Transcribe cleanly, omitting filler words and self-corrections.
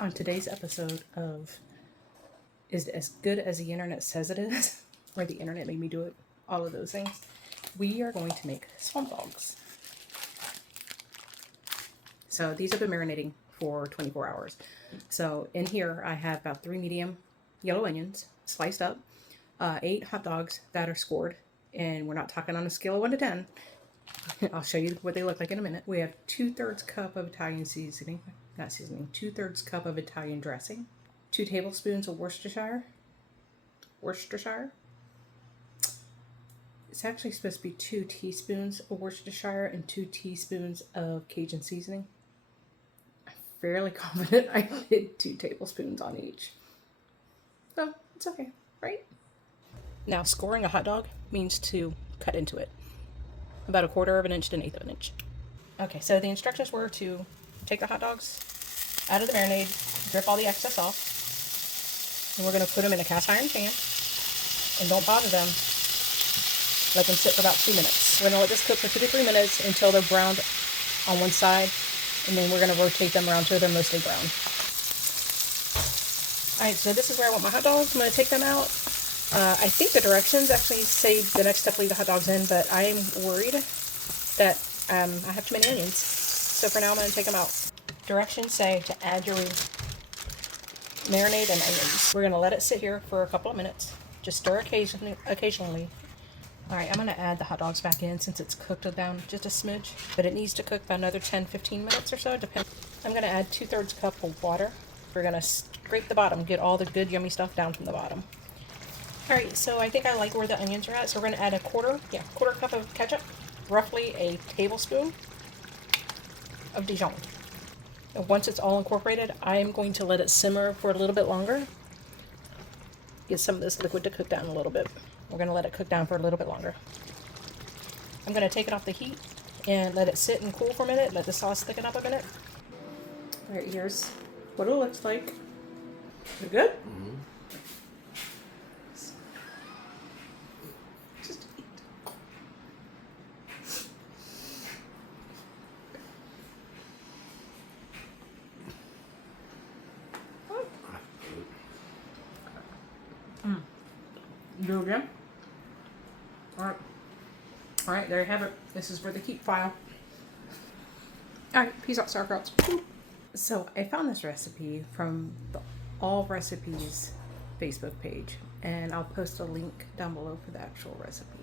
On today's episode of Is It As Good As the Internet Says It Is, or the internet made me do it, all of those things, we are going to make swamp dogs. So these have been marinating for 24 hours. So in here I have about 3 medium yellow onions sliced up, 8 hot dogs that are scored, and we're not talking on a scale of 1 to 10. I'll show you what they look like in a minute. We have 2/3 cup of Italian seasoning, not seasoning, 2/3 cup of Italian dressing, 2 tablespoons of Worcestershire. It's actually supposed to be 2 teaspoons of Worcestershire and 2 teaspoons of Cajun seasoning. I'm fairly confident I did 2 tablespoons on each. So it's okay, right? Now, scoring a hot dog means to cut into it. About 1/4 of an inch to 1/8 of an inch. Okay, so the instructions were to take the hot dogs out of the marinade, drip all the excess off, and we're going to put them in a cast iron pan, and don't bother them. Let them sit for about 2 minutes. We're going to let this cook for 2 to 3 minutes until they're browned on one side, and then we're going to rotate them around until they're mostly brown. Alright, so this is where I want my hot dogs. I'm going to take them out. I think the directions actually say the next step, leave the hot dogs in, but I'm worried that I have too many onions. So for now, I'm going to take them out. Directions say to add your marinade and onions. We're going to let it sit here for a couple of minutes. Just stir occasionally. Alright, I'm going to add the hot dogs back in since it's cooked down just a smidge. But it needs to cook about another 10-15 minutes or so. Depends. I'm going to add 2/3 cup of water. We're going to scrape the bottom, get all the good yummy stuff down from the bottom. Alright, so I think I like where the onions are at, so we're going to add a quarter cup of ketchup, roughly a tablespoon of Dijon. And once it's all incorporated, I am going to let it simmer for a little bit longer. Get some of this liquid to cook down a little bit. We're going to let it cook down for a little bit longer. I'm going to take it off the heat and let it sit and cool for a minute, let the sauce thicken up a minute. Alright, here's what it looks like. Is it good? Mm-hmm. Do again. Alright, there you have it. This is for the keep file. Alright, peace out, sauerkrauts. So I found this recipe from the All Recipes Facebook page, and I'll post a link down below for the actual recipe.